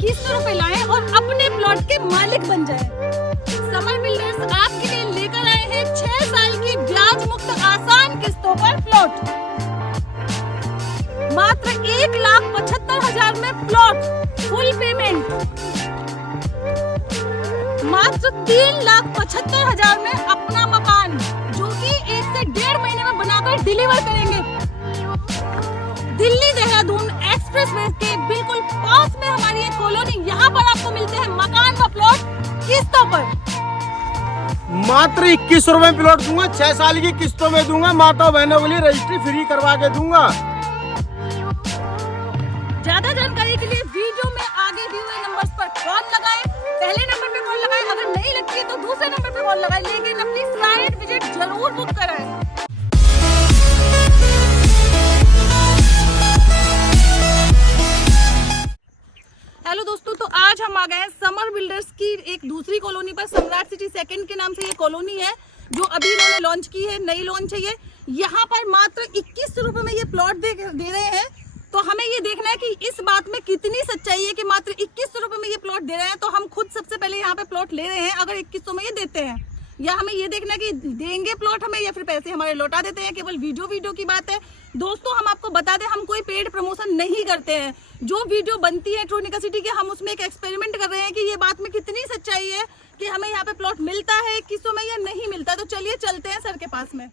2100 रुपए लाएं और अपने प्लॉट के मालिक बन जाएं। समर बिल्डर्स आपके लिए लेकर आए हैं 6 साल की ब्याज मुक्त आसान किस्तों पर प्लॉट। मात्र 1,75,000 में प्लॉट फुल पेमेंट। मात्र 3,75,000 में अपना मकान, जो कि 1 से 1.5 महीने में बनाकर डिलीवर करेंगे। दिल्ली देहरादून एक्सप्रेस वे के बिल्कुल पास में हमारी एक कॉलोनी, यहाँ पर आपको मिलते हैं मकान व प्लॉट किस्तों पर। मात्र 2100 रुपए प्लॉट दूंगा, 6 साल की किस्तों में दूंगा। माता बहनों के लिए रजिस्ट्री फ्री करवा के दूंगा। ज्यादा जानकारी के लिए वीडियो में आगे दिए हुए नंबर्स पर कॉल लगाएं। पहले नंबर पे कॉल लगाएं, अगर नहीं लगती है तो दूसरे नंबर पे कॉल लगाएं, लेकिन अपनी साइट विजिट जरूर बुक कराएं। हेलो दोस्तों, तो आज हम आ गए हैं समर बिल्डर्स की एक दूसरी कॉलोनी पर। सम्राट सिटी सेकंड के नाम से ये कॉलोनी है, जो अभी इन्होंने लॉन्च की है, नई लॉन्च है ये। यहाँ पर मात्र 2100 रुपए में ये प्लॉट दे रहे हैं। तो हमें ये देखना है कि इस बात में कितनी सच्चाई है कि मात्र 2100 रुपए में ये प्लॉट दे रहे हैं। तो हम खुद सबसे पहले यहाँ पे प्लॉट ले रहे हैं, अगर 2100 में ये देते हैं, या हमें ये देखना है कि देंगे प्लॉट हमें या फिर पैसे हमारे लौटा देते हैं। केवल वीडियो की बात है दोस्तों। हम आपको बता दें, हम कोई पेड प्रमोशन नहीं करते हैं। जो वीडियो बनती है ट्रोनिका सिटी के, हम उसमें एक एक्सपेरिमेंट कर रहे हैं कि ये बात में कितनी सच्चाई है कि हमें यहाँ पे प्लॉट मिलता है 2100 में या नहीं मिलता। तो चलिए चलते हैं सर के पास में।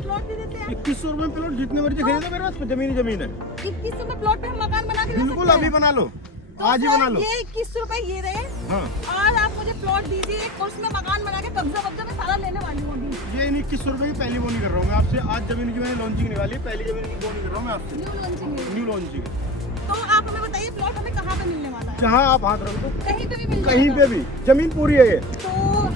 प्लॉट दे देते हैं 2100 रुपए प्लॉट, जितने मर्जी खरीदो, मेरे पास जमीन है। 2100 में प्लॉट पे हम मकान बना के बिल्कुल, अभी बना लो, आज ही बना लो। ये 2100 रुपए ये रहे। हाँ। और आप मुझे प्लॉट दीजिए, उसमें मकान बना के कब्जा में सारा लेने वाली हूँ अभी। ये 2100 रुपए की पहली बोनी कर रहा हूँ मैं आपसे। आज जमीन की मैंने लॉन्चिंग निकाली, पहली जमीन की बोनी कर रहा हूँ मैं आपसे। New launching. तो आप हमें बताइए प्लॉट हमें कहाँ पे मिलने वाला है? जहाँ आप हाथ रख दो, कहीं पे भी मिल कहीं जाएगा? पे भी जमीन पूरी है ये। तो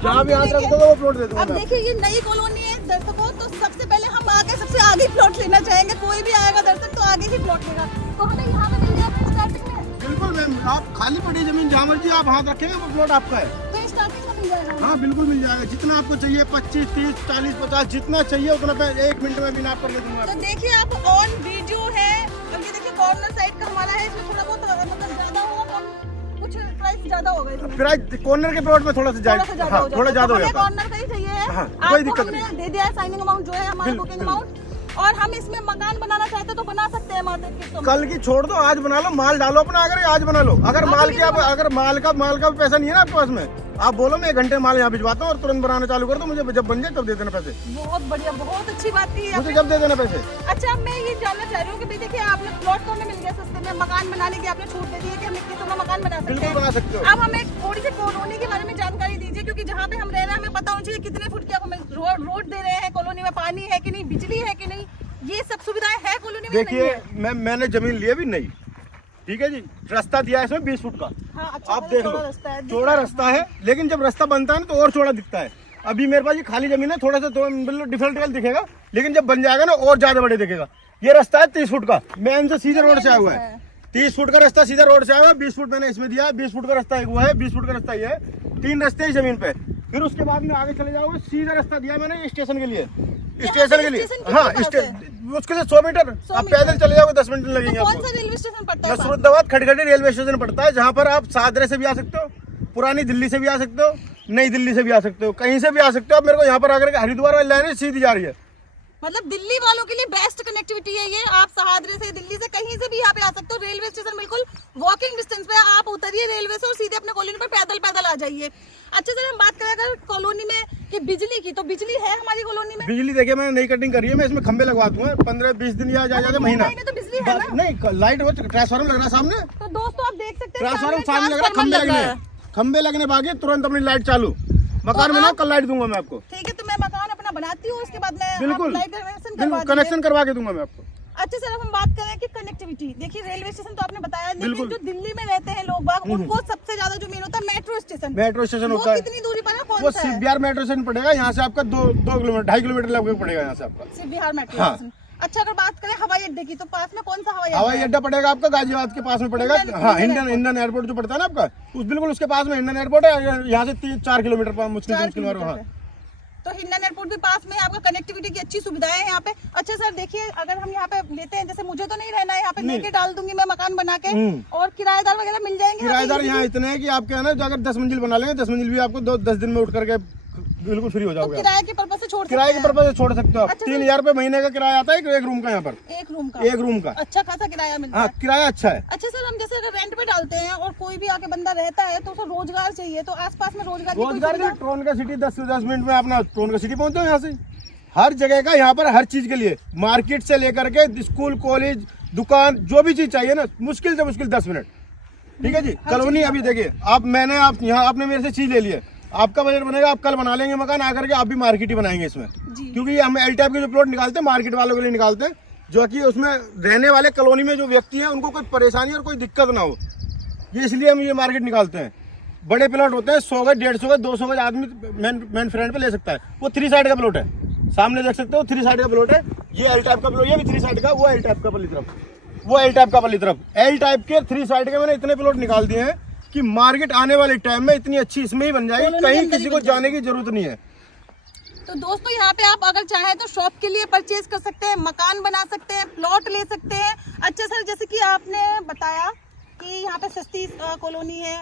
जहाँ भी हाथ रख दो वो प्लॉट दे दूंगा। अब देखिए, ये नई कॉलोनी है दर्शकों, तो सबसे पहले हम आगे सबसे आगे प्लॉट लेना चाहेंगे। कोई भी आएगा दर्शक तो आगे ही प्लॉट लेगा। तो हमें यहाँ पे मिल जाएगा स्टार्टिंग में? बिल्कुल मैम, आप खाली पड़ी जमीन जहाँ मर्जी आप हाथ रखेंगे वो प्लॉट आपका है। तो स्टार्टिंग में मिल जाएगा? हाँ बिल्कुल मिल जाएगा, जितना आपको चाहिए, 25, 30, 40, 50 जितना चाहिए उतना 1 मिनट में भी नाप कर दे दूंगा। तो देखिए, आप ऑन वीडियो है। अब ये देखिए कॉर्नर साइड का हमारा है, इसमें थोड़ा बहुत मतलब ज्यादा होगा, कुछ प्राइस ज्यादा होगा इसमें। प्राइस कॉर्नर के प्लॉट में थोड़ा सा ज्यादा, थोड़ा ज्यादा हो जाता है। कॉर्नर का ही चाहिए। हाँ, कोई दिक्कत नहीं, दे दिया है साइनिंग अमाउंट जो है हमारा बुकिंग अमाउंट। और हम इसमें मकान बनाना चाहते हैं तो बना सकते हैं मात्र 2100 में। कल की छोड़ दो, आज बना लो, माल डालो अपना, अगर आज बना लो। अगर माल का पैसा नहीं है ना आपके पास में, आप बोलो मैं 1 घंटे माल यहाँ भिजवाता हूँ और तुरंत बनाना चालू कर दो। मुझे जब बन जाए तब दे देना पैसे। बहुत बढ़िया, बहुत अच्छी बात की मुझे जब दे देना पैसे। अच्छा, अब मैं ये जानना चाह रही हूँ कि भाई देखिए, आपने प्लॉट तो हमें मिल गया सस्ते में, मकान बनाने की आपने छूट दे दी है कि हम 2100 में मकान बना सकते हैं। बिल्कुल बना सकते हो। अब हमें थोड़ी सी कॉलोनी के बारे में जानकारी दीजिए, क्योंकि जहाँ पे हम रह रहे हैं हमें पता होना चाहिए कितने फुट की आप हमें रोड दे रहे हैं, कॉलोनी में पानी है कि नहीं, बिजली है कि नहीं, ये सब सुविधाएं है कॉलोनी में? देखिए मैंने जमीन ली अभी नहीं, ठीक है जी। रास्ता दिया है इसमें 20 फुट का। हाँ, अच्छा, आप देख लो, चौड़ा रास्ता है, लेकिन जब रास्ता बनता है ना तो और चौड़ा दिखता है। अभी मेरे पास ये खाली जमीन है, थोड़ा सा तो डिफरेंट दिखेगा, लेकिन जब बन जाएगा ना और ज्यादा बड़े दिखेगा। ये रास्ता है 30 फुट का, मेन से सीधे रोड से आया हुआ है। 30 फुट का रास्ता सीधा रोड से आया हुआ है, 20 फुट मैंने इसमें दिया है। 20 फुट का रास्ता हुआ है, 20 फुट का रास्ता ये है। 3 रास्ते हैं जमीन पे। फिर उसके बाद में आगे चले जाओगे, सीधा रास्ता दिया मैंने स्टेशन के लिए। स्टेशन के लिए, हाँ, उसके लिए 100 मीटर आप पैदल चले जाओगे, 10 मिनट लगेंगे आपको। कौन सा रेलवे स्टेशन पड़ता है? नसरुद्दाबाद खटखटी रेलवे स्टेशन पड़ता है, जहाँ पर आप सादरे से भी आ सकते हो, पुरानी दिल्ली से भी आ सकते हो, नई दिल्ली से भी आ सकते हो, कहीं से भी आ सकते हो। आप मेरे को यहाँ पर आकर हरिद्वार वाली लाइन सीधी जा रही है। मतलब दिल्ली वालों के लिए बेस्ट कनेक्टिविटी है ये। आप सहादरे से, दिल्ली से, कहीं से भी यहाँ पे आ सकते हो। रेलवे स्टेशन बिल्कुल वॉकिंग डिस्टेंस पे, आप उतरिए रेलवे से और सीधे अपने कॉलोनी पर पैदल आ जाइए। अच्छा सर, हम बात करें अगर कॉलोनी में कि बिजली की, तो बिजली है हमारी कॉलोनी में? बिजली देखिए मैंने नई कटिंग करी है, मैं इसमें खंबे लगवा दूंगा 15-20 दिन या ज्यादा महीना। तो बिजली है ना? नहीं, लाइट वो ट्रांसफार्मर लग रहा है सामने। तो दोस्तों आप देख सकते हैं ट्रांसफार्मर सामने लग रहा है, खंबे लगने बाकी, तुरंत अपनी लाइट चालू। मकान बनाओ, कल लाइट दूंगा मैं आपको। ठीक है, तो मैं मकान अपना बनाती हूँ, उसके बाद मैं बिल्कुल लाइट कनेक्शन करवा के दूंगा मैं आपको। अच्छा सर, अब हम बात करें कि कनेक्टिविटी, देखिए रेलवे स्टेशन तो आपने बताया, लेकिन जो दिल्ली में रहते हैं लोग बाग, उनको सबसे ज्यादा जो मेन होता है मेट्रो स्टेशन। मेट्रो स्टेशन होता है, कितनी दूरी पर है? वो सिर्फ बिहार मेट्रो स्टेशन पड़ेगा, यहाँ से आपका 2 किलोमीटर 2.5 किलोमीटर लगभग पड़ेगा यहाँ से आपका। सिर्फ बिहार मेट्रो स्टेशन। अच्छा, अगर बात करें हवाई अड्डे की तो पास में कौन सा हवाई अड्डा पड़ेगा आपका गाजियाबाद के पास में पड़ेगा। हाँ, इंडियन एयरपोर्ट जो पड़ता है ना आपका, उस बिल्कुल उसके पास में इंडियन एयरपोर्ट है। यहाँ से 3-4 किलोमीटर मुश्किल 3 किलोमीटर। तो हिंडन एयरपोर्ट भी पास में है, आपका कनेक्टिविटी की अच्छी सुविधाएं हैं यहाँ पे। अच्छा सर देखिए, अगर हम यहाँ पे लेते हैं, जैसे मुझे तो नहीं रहना है यहाँ पे, लेके डाल दूंगी मैं मकान बना के, और किराएदार वगैरह मिल जाएंगे। किराएदार यहाँ इतने हैं कि आप क्या है ना, जो अगर 10 मंजिल बना लेंगे, 10 मंजिल भी आपको 10 दिन में उठ करके बिल्कुल फ्री हो जाओगे। किराए के पर्पज से छोड़, किराए के पर्पज से छोड़ सकते हो आप। 3000 रुपए महीने का किराया आता है एक रूम का। यहाँ पर एक रूम का अच्छा खासा किराया मिलता है। किराया अच्छा है। अच्छा सर, हम जैसे अगर रेंट पे डालते हैं और कोई भी आके बंदा रहता है तो उसे रोजगार चाहिए, तो आसपास में रोजगार के ट्रोनका सिटी 10 से 10 मिनट में अपना ट्रोनका सिटी पहुंचते हो। यहाँ से हर जगह का, यहाँ पर हर चीज के लिए, मार्केट से लेकर के स्कूल, कॉलेज, दुकान, जो भी चीज चाहिए ना, मुश्किल से मुश्किल 10 मिनट। ठीक है जी। कॉलोनी अभी देखिए आप, आप यहाँ आपने मेरे से चीज ले ली है, आपका बजट बनेगा, आप कल बना लेंगे मकान आकर के, आप भी मार्केट ही बनाएंगे इसमें। क्योंकि हम एल टाइप के जो प्लॉट निकालते हैं मार्केट वालों के लिए निकालते हैं, जो कि उसमें रहने वाले कॉलोनी में जो व्यक्ति हैं उनको कोई परेशानी और कोई दिक्कत ना हो, ये इसलिए हम ये मार्केट निकालते हैं। बड़े प्लॉट होते हैं 100 गज, 150 गज, 200 गज आदमी मेन फ्रंट पे ले सकता है। वो 3 साइड का प्लॉट है, सामने देख सकते हो 3 साइड का प्लॉट है। ये एल टाइप का प्लॉट, ये भी 3 साइड का, वो एल टाइप का पल्ली तरफ, वो एल टाइप का पल्ली तरफ। एल टाइप के 3 साइड के मैंने इतने प्लॉट निकाल दिए हैं कि मार्केट आने वाले टाइम में इतनी अच्छी इसमें ही बन जाएगी, कहीं किसी को जाने की जरूरत नहीं है। तो दोस्तों यहाँ पे आप अगर चाहें तो शॉप के लिए परचेज कर सकते हैं, मकान बना सकते हैं, प्लॉट ले सकते हैं। अच्छा सर, जैसे कि आपने बताया कि यहाँ पे सस्ती कॉलोनी है,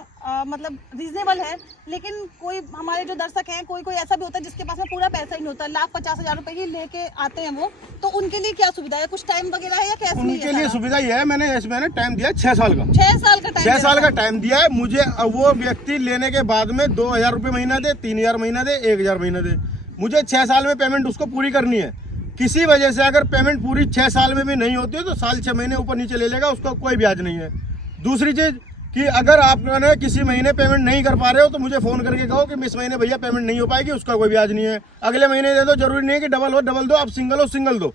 मतलब रीजनेबल है, लेकिन कोई हमारे जो दर्शक हैं, कोई ऐसा भी होता है जिसके पास में पूरा पैसा ही नहीं होता, 1,50,000 रुपए ही लेके आते हैं वो, तो उनके लिए क्या सुविधा है? कुछ टाइम वगैरह है या कैसे? उनके लिए सुविधा ये है, मैंने टाइम दिया 6 साल का। 6 साल का टाइम, 6 साल का टाइम दिया है मुझे। वो व्यक्ति लेने के बाद में 2,000 रुपये महीना दे, 3,000 महीना दे, 1,000 महीना दे, मुझे 6 साल में पेमेंट उसको पूरी करनी है। किसी वजह से अगर पेमेंट पूरी 6 साल में भी नहीं होती है तो साल 6 महीने ऊपर नीचे ले लेगा, उसका कोई ब्याज नहीं है। दूसरी चीज कि अगर आपने किसी महीने पेमेंट नहीं कर पा रहे हो तो मुझे फोन करके कहो कि इस महीने भैया पेमेंट नहीं हो पाएगी, उसका कोई ब्याज नहीं है। अगले महीने दे दो, जरूरी नहीं है कि डबल हो डबल दो, आप सिंगल हो सिंगल दो,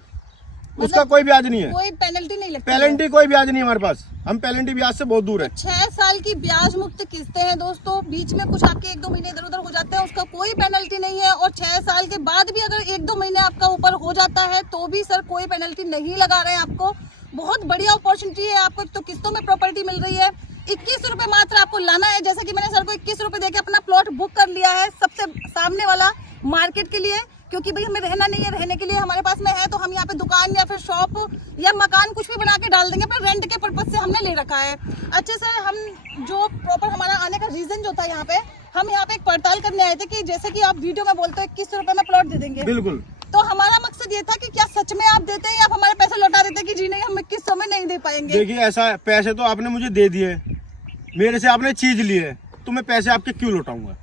उसका कोई ब्याज नहीं है, कोई पेनल्टी नहीं लगती। पेनल्टी कोई ब्याज नहीं है हमारे पास, हम पेनल्टी ब्याज से बहुत दूर है। 6 साल की ब्याज मुक्त किस्तें हैं दोस्तों, बीच में कुछ आपके 1-2 महीने इधर उधर हो जाते हैं, उसका कोई पेनल्टी नहीं है। और 6 साल के बाद भी अगर 1-2 महीने आपका ऊपर हो जाता है तो भी सर कोई पेनल्टी नहीं लगा रहे हैं आपको। बहुत बढ़िया अपॉर्चुनिटी है आपको, तो किस्तों में प्रॉपर्टी मिल रही है। 21 रुपए मात्र आपको लाना है। जैसे कि मैंने सर को 21 रुपए देके अपना प्लॉट बुक कर लिया है, सबसे सामने वाला मार्केट के लिए, क्योंकि भाई हमें रहना नहीं है, रहने के लिए हमारे पास में है, तो हम यहाँ पे दुकान या फिर शॉप या मकान कुछ भी बना के डाल देंगे, पर रेंट के पर्पज से हमने ले रखा है। अच्छा सर, हम जो प्रॉपर हमारा आने का रीजन जो था यहाँ पे, हम यहाँ पे एक पड़ताल करने आए थे कि जैसे कि आप वीडियो में बोलते हो 21 रुपए में प्लॉट दे देंगे, बिल्कुल, तो हमारा मकसद ये था कि क्या सच में आप देते हैं या आप हमारे पैसे लौटा देते कि जी नहीं हम 21 में नहीं दे पाएंगे। देखिए ऐसा, पैसे तो आपने मुझे दे दिए, मेरे से आपने चीज ली है, तो मैं पैसे आपके क्यों लौटाऊंगा?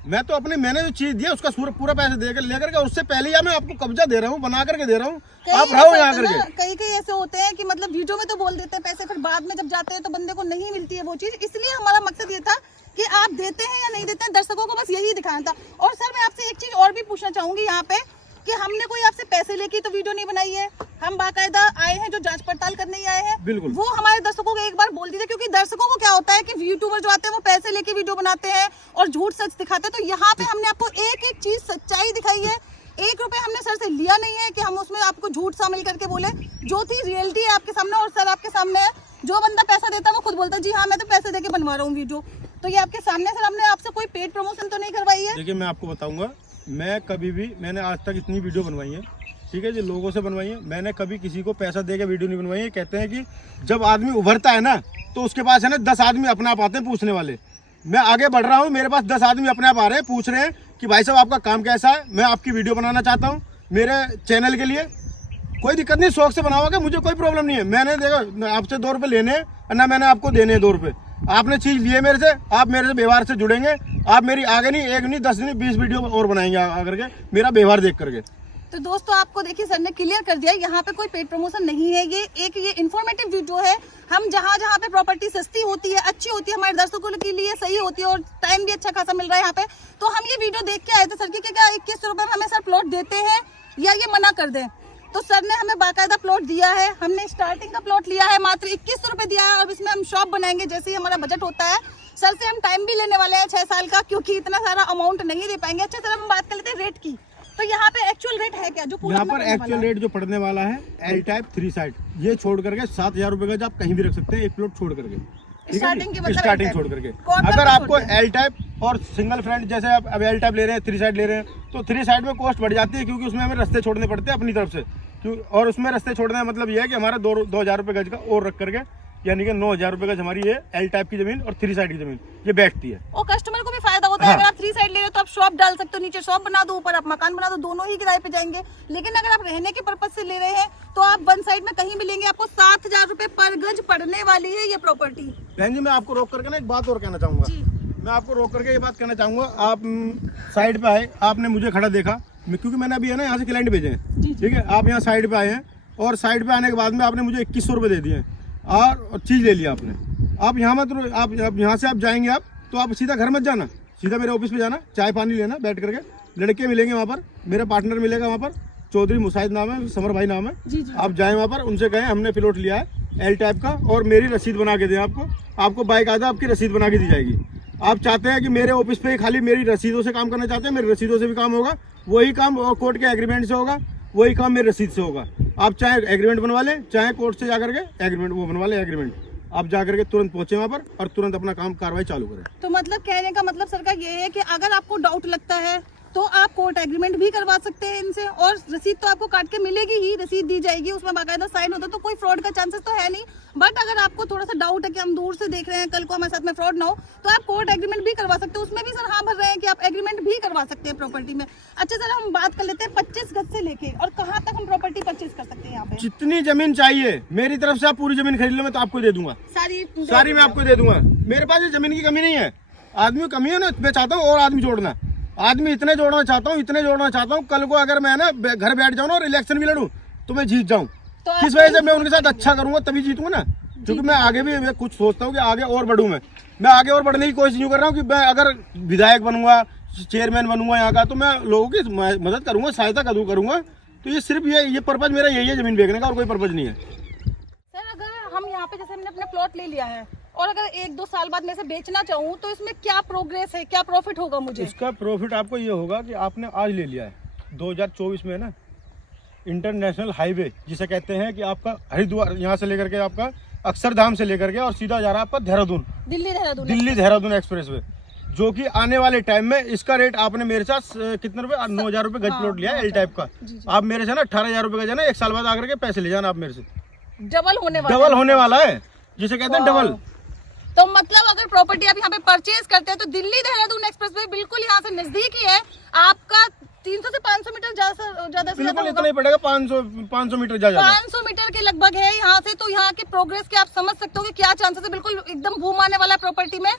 मैंने जो चीज दिया उसका पूरा पैसे देकर लेकर के, उससे पहले या मैं आपको कब्जा दे रहा हूँ, बना करके दे रहा हूँ, आप रहो यहाँ करके। कई ऐसे होते हैं कि मतलब वीडियो में तो बोल देते हैं पैसे, फिर बाद में जब जाते हैं तो बंदे को नहीं मिलती है वो चीज। इसलिए हमारा मकसद ये था कि आप देते हैं या नहीं देते हैं, दर्शकों को बस यही दिखाना था। और सर मैं आपसे एक चीज और भी पूछना चाहूंगी यहाँ पे कि हमने कोई आपसे पैसे लेके तो वीडियो नहीं बनाई है, हम बाकायदा आए हैं जो जांच पड़ताल करने ही आए हैं। बिल्कुल, वो हमारे दर्शकों को एक बार बोल दीजिए, क्योंकि दर्शकों को क्या होता है कि यूट्यूबर जो आते हैं वो पैसे लेके वीडियो बनाते हैं और झूठ सच दिखाते हैं। तो यहाँ पे हमने आपको एक एक चीज सच्चाई दिखाई है। 1 रुपए हमने सर से लिया नहीं है कि हम उसमें आपको झूठ शामिल करके बोले, जो थी रियलिटी है आपके सामने और सर आपके सामने है। जो बंदा पैसा देता है वो खुद बोलता है जी हाँ मैं तो पैसे देके बनवा रहा हूँ वीडियो, तो ये आपके सामने। सर हमने आपसे कोई पेड प्रमोशन तो नहीं करवाई है? देखिए मैं आपको बताऊंगा, मैंने आज तक इतनी वीडियो बनवाई है, ठीक है जी, लोगों से बनवाई है, मैंने कभी किसी को पैसा दे के वीडियो नहीं बनवाई है। कहते हैं कि जब आदमी उभरता है ना तो उसके पास है ना 10 आदमी अपने आप आते हैं पूछने वाले। मैं आगे बढ़ रहा हूँ, मेरे पास 10 आदमी अपने आप आ रहे हैं, पूछ रहे हैं कि भाई साहब आपका काम कैसा है, मैं आपकी वीडियो बनाना चाहता हूँ मेरे चैनल के लिए। कोई दिक्कत नहीं, शौक से बनाओगे, मुझे कोई प्रॉब्लम नहीं है। मैंने देखो आपसे 2 रुपये लेने ना मैंने आपको देने हैं 2 रुपये, आपने चीज लिए मेरे से, आप मेरे से व्यवहार से जुड़ेंगे, आप मेरी आगे नहीं 1 नहीं 10 नहीं 20 वीडियो और बनाएंगे आकर के मेरा व्यवहार देख करके। तो दोस्तों आपको देखिए सर ने क्लियर कर दिया, यहाँ पे कोई पेड प्रमोशन नहीं है, ये इन्फॉर्मेटिव वीडियो है। हम जहाँ पे प्रॉपर्टी सस्ती होती है, अच्छी होती है, हमारे दर्शकों के लिए सही होती है और टाइम भी अच्छा खासा मिल रहा है यहाँ पे, तो हम ये वीडियो देख के आए थे सर की क्या 21 रुपए में हमें सर प्लॉट देते हैं या ये मना कर दें। तो सर ने हमें बाकायदा प्लॉट दिया है, हमने स्टार्टिंग का प्लॉट लिया है, मात्र 21 रुपए दिया है और इसमें हम शॉप बनाएंगे जैसे ही हमारा बजट होता है। सर से हम टाइम भी लेने वाले हैं 6 साल का, क्योंकि इतना सारा अमाउंट नहीं दे पाएंगे। अच्छा सर हम बात कर लेते हैं रेट की। तो यहाँ पे एक्चुअल रेट है क्या जो पूरा यहाँ पर एक्चुअल रेट जो पड़ने वाला है एल टाइप 3 साइड, ये छोड़ करके 7,000 रुपए का आप कहीं भी रख सकते हैं, एक प्लॉट छोड़ करके, स्टार्टिंग की मतलब स्टार्टिंग छोड़ करके। अगर आपको एल टाइप और सिंगल फ्रंट जैसे आप अब एल टाइप ले रहे हैं, 3 साइड ले रहे हैं, तो 3 साइड में कॉस्ट बढ़ जाती है, क्योंकि उसमें हमें रास्ते छोड़ने पड़ते हैं अपनी तरफ से। और उसमें रास्ते छोड़ने का मतलब ये है कि हमारा 2,000 रुपए गज का और रख करके, यानी कि 9,000 रुपए गज हमारी ये एल टाइप की जमीन और 3 साइड की जमीन ये बैठती है। और कस्टमर को भी फायदा होता है। अगर आप 3 साइड ले रहे हो तो आप शॉप डाल सकते हो, नीचे शॉप बना दो, ऊपर आप मकान बना दो, दोनों ही किराए पे जाएंगे। लेकिन अगर आप रहने के पर्पज से ले रहे हैं तो आप 1 साइड में कहीं भी लेंगे, आपको 7,000 रुपए पर गज पड़ने वाली है ये प्रॉपर्टी। बहन जी, मैं आपको रोक करके ना एक बात और कहना चाहूंगा। मैं आपको रोक करके ये बात कहना चाहूंगा, आप साइड पे आए, आपने मुझे खड़ा देखा, क्योंकि मैंने अभी है ना यहाँ से क्लाइंट भेजे हैं, ठीक है। आप यहाँ साइड पे आए हैं और साइड पे आने के बाद में आपने मुझे 2100 रुपये दे दिए और चीज़ ले लिया आपने। आप यहाँ मत, आप यहाँ से आप जाएंगे आप तो आप सीधा घर मत जाना, सीधा मेरे ऑफिस पे जाना, चाय पानी लेना बैठ करके, लड़के मिलेंगे वहाँ पर, मेरा पार्टनर मिलेगा वहाँ पर, चौधरी मुसाहिद नाम है, समर भाई नाम है। आप जाएं वहाँ पर, उनसे कहें हमने प्लॉट लिया है एल टाइप का और मेरी रसीद बना के दें आपको बाइक आधा आपकी रसीद बना के दी जाएगी। आप चाहते हैं कि मेरे ऑफिस पे खाली मेरी रसीदों से काम करना चाहते हैं, मेरी रसीदों से भी काम होगा, वही काम कोर्ट के एग्रीमेंट से होगा, वही काम मेरी रसीद से होगा। आप चाहे एग्रीमेंट बनवा लें, चाहे कोर्ट से जाकर के एग्रीमेंट वो बनवा लें, एग्रीमेंट आप जाकर के तुरंत पहुंचे वहाँ पर और तुरंत अपना काम कार्रवाई चालू करें। तो मतलब कहने का मतलब सर का ये है कि अगर आपको डाउट लगता है तो आप कोर्ट एग्रीमेंट भी करवा सकते हैं इनसे, और रसीद तो आपको काट के मिलेगी ही, रसीद दी जाएगी, उसमें बाकायदा साइन होता है, तो कोई फ्रॉड का चांसेस तो है नहीं। बट अगर आपको थोड़ा सा डाउट है कि हम दूर से देख रहे हैं, कल को हमारे साथ में फ्रॉड ना हो, तो आप कोर्ट एग्रीमेंट भी करवा सकते हैं। उसमें भी सर हाँ भर रहे हैं कि आप एग्रीमेंट भी करवा सकते हैं प्रॉपर्टी में। अच्छा सर, हम बात कर लेते हैं 25 गज से लेके और कहाँ तक हम प्रॉपर्टी परचेज कर सकते हैं यहाँ पे। जितनी जमीन चाहिए मेरी तरफ से, आप पूरी जमीन खरीद लो, मैं तो आपको दे दूंगा, सारी मैं आपको दे दूंगा। मेरे पास ये जमीन की कमी नहीं है, आदमी की कमी है ना, मैं चाहता हूँ और आदमी जोड़ना, आदमी इतने जोड़ना चाहता हूँ, कल को अगर मैं ना घर बैठ जाऊँ और इलेक्शन भी लड़ूं तो मैं जीत जाऊं। तो किस वजह से मैं उनके साथ अच्छा करूंगा तभी जीतूंगा ना, क्योंकि मैं आगे भी मैं कुछ सोचता हूँ कि आगे और बढ़ूं। मैं आगे और बढ़ने की कोशिश यूँ कर रहा हूँ कि मैं अगर विधायक बनूंगा, चेयरमैन बनूंगा यहाँ का, तो मैं लोगों की मदद करूंगा, सहायता करूंगा। तो ये सिर्फ ये पर्पज मेरा यही है, जमीन बेचने का, और कोई पर्पज नहीं है। सर अगर हम यहाँ पे जैसे हमने अपना प्लॉट ले लिया है और अगर 1-2 साल बाद मैं इसे बेचना चाहूँ तो इसमें क्या प्रोग्रेस है, क्या प्रॉफिट होगा मुझे? इसका प्रॉफिट आपको ये होगा कि आपने आज ले लिया है 2024 में ना, इंटरनेशनल हाईवे जिसे कहते हैं, कि आपका हरिद्वार यहाँ से लेकर के आपका अक्षरधाम से लेकर के और सीधा जा रहा है आपका देहरादून, दिल्ली देहरादून एक्सप्रेस वे, जो कि आने वाले टाइम में इसका रेट आपने मेरे साथ कितने रुपए, 9,000 रुपए गज प्लॉट लिया एल टाइप का। आप मेरे से ना 18,000 रुपए का जाना, 1 साल बाद आकर के पैसे ले जाना आप मेरे से, डबल होने वाला है जिसे कहते हैं डबल। तो मतलब अगर प्रॉपर्टी आप यहाँ पे परचेज करते हैं तो दिल्ली देहरादून एक्सप्रेसवे बिल्कुल यहाँ से नजदीक ही है, आपका 300 से 500 मीटर ज्यादा से बिल्कुल इतना ही पड़ेगा, 500 मीटर ज्यादा, 500 मीटर के लगभग है यहाँ से। तो यहाँ के प्रोग्रेस के आप समझ सकते हो कि क्या चांसेस है, बिल्कुल एकदम बूम आने वाला है प्रॉपर्टी में।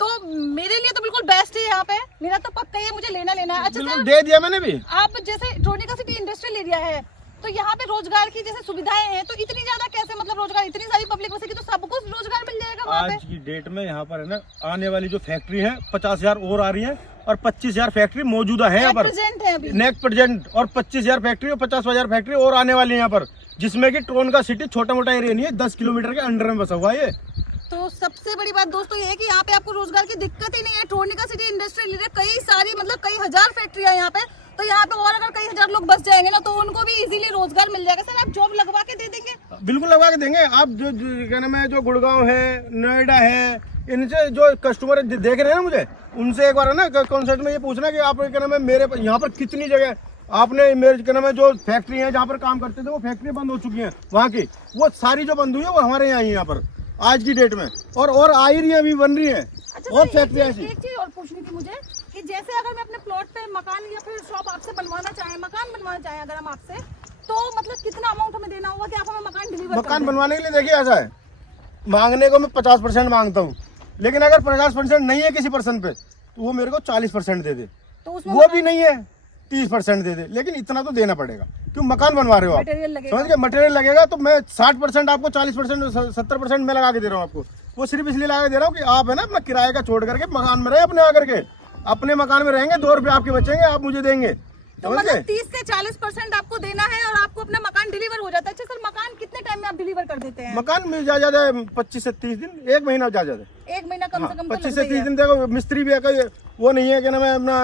तो मेरे लिए तो बिल्कुल बेस्ट है यहाँ पे, मेरा तो पक्का ही है, मुझे लेना है। अच्छा सर, दे दिया मैंने भी। आप जैसे ट्रोनिका सिटी इंडस्ट्रियल एरिया है तो यहाँ पे रोजगार की जैसे सुविधाएं हैं, तो इतनी ज्यादा कैसे, मतलब रोजगार इतनी सारी पब्लिक बसेगी तो सबको रोजगार मिल जाएगा वहाँ पे। आज की डेट में यहाँ पर है ना, आने वाली जो फैक्ट्री है 50,000 और आ रही है, और 25,000 फैक्ट्री मौजूदा है यहाँ पर नेक्स्ट प्रेजेंट, और 25,000 फैक्ट्री और 50,000 फैक्ट्री और आने वाली है यहाँ पर, जिसमें कि ट्रोन का सिटी छोटा मोटा एरिया नहीं है, 10 किलोमीटर के अंडर में बसा हुआ है। तो सबसे बड़ी बात दोस्तों ये है कि यहाँ पे आपको रोजगार की दिक्कत ही नहीं है। ट्रोनिका सिटी इंडस्ट्रियल एरिया कई सारी, मतलब कई हजार फैक्ट्री है यहाँ पे, तो यहाँ पे और अगर कई हजार लोग बस जाएंगे ना तो उनको भी इजीली रोजगार मिल जाएगा। सर आप जॉब लगवा के दे देंगे? बिल्कुल लगवा के देंगे। आप जो क्या नाम है, जो गुड़गांव है, नोएडा है, इनसे जो कस्टमर देख रहे हैं ना मुझे, उनसे एक बार है ना कॉन्सर्ट में ये पूछना कि आप क्या नाम है, मेरे यहाँ पर कितनी जगह आपने मेरे क्या नाम है, जो फैक्ट्री है जहाँ पर काम करते थे वो फैक्ट्री बंद हो चुकी है, वहाँ की वो सारी जो बंद हुई है वो हमारे यहाँ आई है यहाँ पर आज की डेट में, और आ ही रही है, अभी बन रही है। अच्छा, और फैक्ट्री ऐसी। एक चीज और पूछनी थी मुझे कि जैसे अगर मैं अपने प्लॉट पे मकान या फिर शॉप आपसे बनवाना चाहें, मकान बनवाना चाहें अगर हम आपसे, तो मतलब कितना अमाउंट हमें देना होगा कि आप हमें मकान डिलीवर? मकान बनवाने के लिए देखिए ऐसा है, मांगने को मैं 50% मांगता हूँ, लेकिन अगर 50% नहीं है किसी पर्सन पे तो वो मेरे को 40% दे दे, तो उसमें वो भी नहीं है 30% दे दे, लेकिन इतना तो देना पड़ेगा क्यों, मकान बनवा रहे हो आप, समझ गए, मटेरियल लगेगा। तो मैं 60% आपको, 40% 70% में लगा के दे रहा हूँ आपको, वो सिर्फ इसलिए लगा के दे रहा हूँ कि आप है ना अपना किराए का छोड़ करके मकान में रहे, अपने आकर के अपने मकान में रहेंगे, 2 रुपए आपके बचेंगे, आप मुझे देंगे। तो मतलब 30 से 40% आपको देना है और आपको अपना मकान डिलीवर हो जाता है। अच्छा सर, मकान कितने टाइम में आप डिलीवर कर देते हैं? मकान में ज्यादा 25 से 30 दिन, 1 महीना ज्यादा, 1 महीना कम से कम 25 से 30 दिन। देखो मिस्त्री भी है, वो नहीं है क्या नाम है अपना।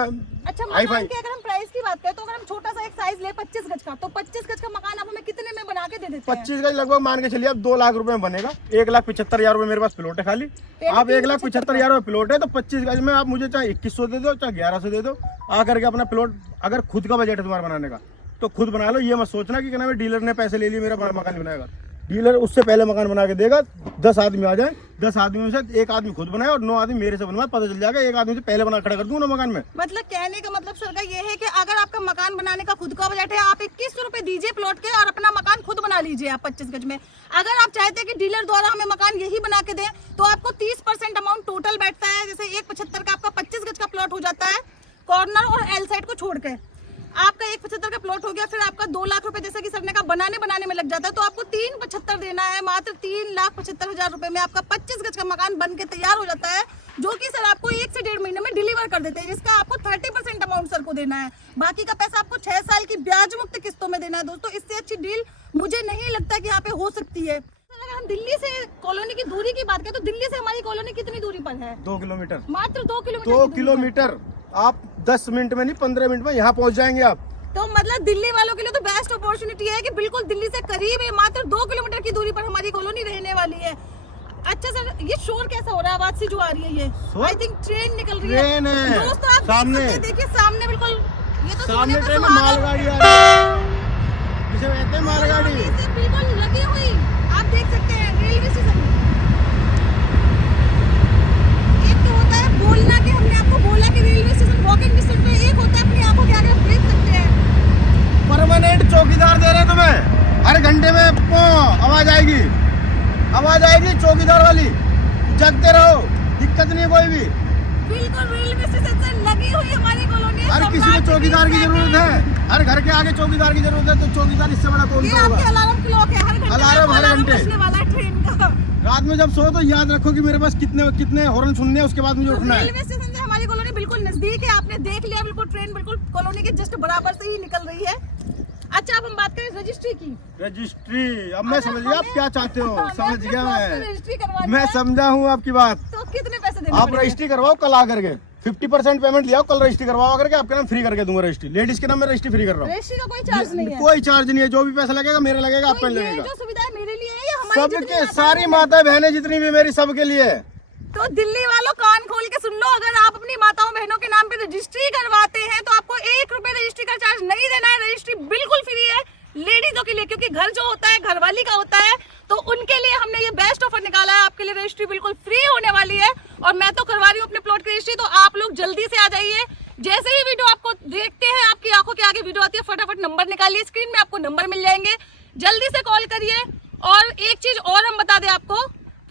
अच्छा, मकान की अगर हम प्राइस की की बात करें तो अगर हम छोटा सा एक साइज ले 25 गज का, तो 25 गज का मकान आप हमें कितने में बना के दे देते हैं? 25 गज लगभग मान के चलिए अब 2 लाख रुपए में बनेगा। 1,75,000 रुपए मेरे पास प्लॉट है खाली। आप 1,75,000 रुपए प्लॉट है तो 25 गज में आप मुझे चाहे 2100 दे दो चाहे 1100 दे दो, आकर के अपना प्लॉट, अगर खुद का बजट है तुम्हारा बनाने का तो खुद बना लो। ये मत सोचना कि क्या डीलर ने पैसे ले लिए मेरा मकान बनाएगा। डीलर उससे पहले मकान बना के देगा। 10 आदमी आ जाए, 10 आदमी में से एक आदमी खुद बनाए और 9 आदमी मेरे से बनवाए, पता चल जाएगा एक आदमी से पहले बना खड़ा कर दूंगा मकान में। मतलब कहने का मतलब सर का ये है कि अगर आपका मकान बनाने का खुद का बजट है, आप 2100 रुपए दीजिए प्लॉट के और अपना मकान खुद बना लीजिए आप 25 गज में। अगर आप चाहते हैं कि डीलर द्वारा हमें मकान यही बना के दें तो आपको 30% अमाउंट टोटल बैठता है। जैसे 1,75 का आपका 25 गज का प्लॉट हो जाता है कॉर्नर और एल साइड को छोड़ के, आपका 1,75 का प्लॉट हो गया। फिर आपका 2 लाख रुपए जैसा कि सर ने कहा बनाने में लग जाता है, तो आपको 3,75 देना है। मात्र 3,75,000 रुपए में आपका 25 गज का मकान बन के तैयार हो जाता है, जो कि सर आपको 1 से 1.5 महीने में डिलीवर कर देते हैं, जिसका आपको 30% अमाउंट सर को देना है। बाकी का पैसा आपको 6 साल की ब्याज मुक्त किस्तों में देना है। दोस्तों, इससे अच्छी डील मुझे नहीं लगता कि यहाँ पे हो सकती है। अगर हम दिल्ली से कॉलोनी की दूरी की बात करें तो दिल्ली से हमारी कॉलोनी कितनी दूरी पर है? 2 किलोमीटर। मात्र 2 किलोमीटर। 2 किलोमीटर आप 10 मिनट में नहीं 15 मिनट में यहाँ पहुँच जाएंगे आप। तो मतलब दिल्ली वालों के लिए तो बेस्ट अपॉर्चुनिटी है कि बिल्कुल दिल्ली से करीब है, मात्र 2 किलोमीटर की दूरी पर हमारी कॉलोनी रहने वाली है। अच्छा सर, ये शोर कैसा हो रहा है? आवाज सी जो आ रही है, ये आई थिंक ट्रेन निकल रही है। ट्रेन है दोस्तों, आप सामने देखिए सामने बिल्कुल, ये तो सामने सोने पर ट्रेन में सुहागा। मालगाड़ी आ रही है, जिसे कहते हैं मालगाड़ी। इसे बिल्कुल लगी हुई आप देख सकते हैं रेलवे स्टेशन। एक तो होता है बोलना कि हमने आपको बोला कि रेलवे स्टेशन वॉकिंग डिस्टेंस पे, एक होता है अपनी आंखों के आगे आप देख सकते हैं। परमानेंट चौकीदार दे रहे तुम्हें, हर घंटे में आवाज आएगी चौकीदार वाली। जगते रहो, दिक्कत नहीं है कोई भी। बिल्कुल रेलवे स्टेशन से लगी हुई हमारी कॉलोनी। हर किसी को चौकीदार की जरूरत है, हर घर के आगे चौकीदार की जरूरत है, तो चौकीदार इससे बड़ा कौन ये सा होगा? आपके अलार्म क्लॉक है, हर घंटे अलार्म हर घंटे बजने वाला है ट्रेन का। रात में जब सो तो याद रखो कि मेरे पास कितने हॉर्न सुनने हैं, उसके बाद मुझे उठना है। रेलवे स्टेशन से हमारी कॉलोनी बिल्कुल नजदीक है, आपने देख लिया। बिल्कुल ट्रेन बिल्कुल कॉलोनी के जस्ट बराबर से ही निकल रही है। अच्छा, अब हम बात करें रजिस्ट्री की। रजिस्ट्री, अब मैं समझ गया आप क्या चाहते हो। समझ गया रजिस्ट्री करवानी मैं है, समझा हूँ आपकी बात। तो कितने पैसे देने आप पड़ेंगे? रजिस्ट्री करवाओ कल आकर के, 50% पेमेंट लिया, कल रजिस्ट्री करवाओ करके आपके नाम फ्री करके दूंगा। रजिस्ट्री लेडीज के नाम में रजिस्ट्री फ्री कर रहा हूँ। रजिस्ट्री का कोई चार्ज नहीं है? कोई चार्ज नहीं है, जो भी पैसा लगेगा मेरा लगेगा, आप तो पे ये लगेगा। जो सुविधा है मेरे लिए है या हमारी जितनी सबके, माताएं सारी हैं? माता बहनें जितनी भी मेरी, सबके लिए है। तो दिल्ली वालों कान खोल के सुन लो, अगर आप अपनी माताओं बहनों के नाम पे रजिस्ट्री करवाते हैं तो आपको 1 रुपए रजिस्ट्री का चार्ज नहीं देना है। रजिस्ट्री बिल्कुल फ्री है लेडीजों के लिए, क्योंकि घर जो होता है घरवाली का होता है, तो उनके लिए हमने ये बेस्ट ऑफर निकाला है। आपके लिए रजिस्ट्री बिल्कुल फ्री होने वाली है और मैं तो करवा रही हूँ अपने प्लॉट की रजिस्ट्री। तो आप लोग जल्दी से आ जाइए। जैसे ही वीडियो आपको देखते हैं, आपकी आंखों के आगे वीडियो आती है, फटाफट नंबर निकालिए, स्क्रीन में आपको नंबर मिल जाएंगे, जल्दी से कॉल करिए। और एक चीज और हम बता दें आपको,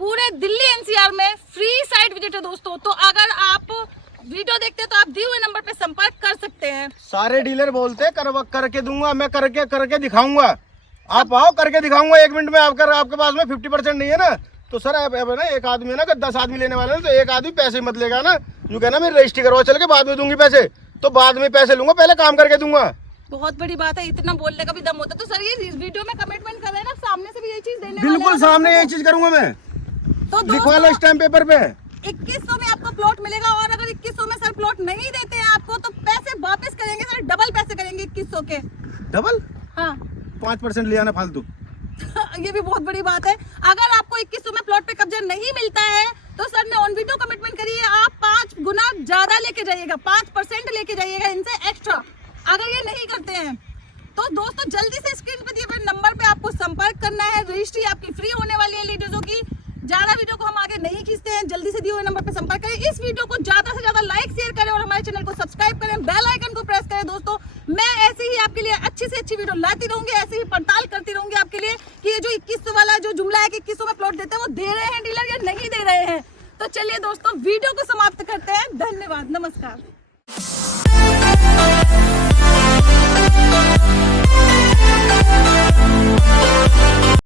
पूरे दिल्ली एनसीआर में फ्री साइट विजिट है दोस्तों। तो अगर आप वीडियो देखते हैं तो आप दिए हुए नंबर पे संपर्क कर सकते हैं। सारे डीलर बोलते हैं करके दूंगा, मैं करके दिखाऊंगा। आप आओ, करके दिखाऊंगा 1 मिनट में। आपके पास में 50% नहीं है ना, तो सर अब ना एक आदमी है ना, 10 आदमी लेने वाले हैं, तो एक आदमी पैसे मत लेगा ना। यूँ कहना मैं रजिस्ट्री करवा चल के बाद में दूंगी पैसे, तो बाद में पैसे लूंगा, पहले काम करके दूंगा। बहुत बड़ी बात है, इतना बोलने का भी दम होता है। तो सर ये वीडियो में कमिटमेंट कर रहे हैं ना, सामने से भी ये चीज देने वाले हैं। बिल्कुल सामने यही चीज करूंगा मैं, तो लिखवा लो स्टैम्प पेपर पे। 2100 में आपको प्लॉट मिलेगा, और अगर 2100 में सर प्लॉट नहीं देते हैं आपको तो पैसे वापस करेंगे सर, डबल पैसे करेंगे 2100 के। डबल? हाँ 5% ले आना फालतू। ये भी बहुत बड़ी बात है। अगर आपको 2100 में प्लॉट पे कब्जा नहीं मिलता है तो सर ने ऑन वीडियो कमिटमेंट करिए, आप 5 गुना ज्यादा लेके जाइएगा, 5% लेके जाइएगा इनसे एक्स्ट्रा, अगर ये नहीं करते हैं। तो दोस्तों जल्दी से स्क्रीन पे दिए गए नंबर पे आपको संपर्क करना है। रजिस्ट्री आपकी फ्री होने वाली है लेडीजों की। ज्यादा वीडियो को हम आगे नहीं खींचते हैं, जल्दी से दिए हुए नंबर पे संपर्क करें। इस वीडियो को ज्यादा से ज्यादा लाइक शेयर करें और हमारे चैनल को सब्सक्राइब करें, बेल आइकन को प्रेस करें। दोस्तों मैं ऐसे ही आपके लिए अच्छी से अच्छी वीडियो लाती रहूंगी, ऐसे ही पड़ताल करती रहूंगी आपके लिए कि ये जो 2100 वाला जो जुमला है कि 2100 में प्लॉट देते हैं वो दे रहे हैं डीलर या नहीं दे रहे हैं। तो चलिए दोस्तों वीडियो को समाप्त करते हैं। धन्यवाद, नमस्कार।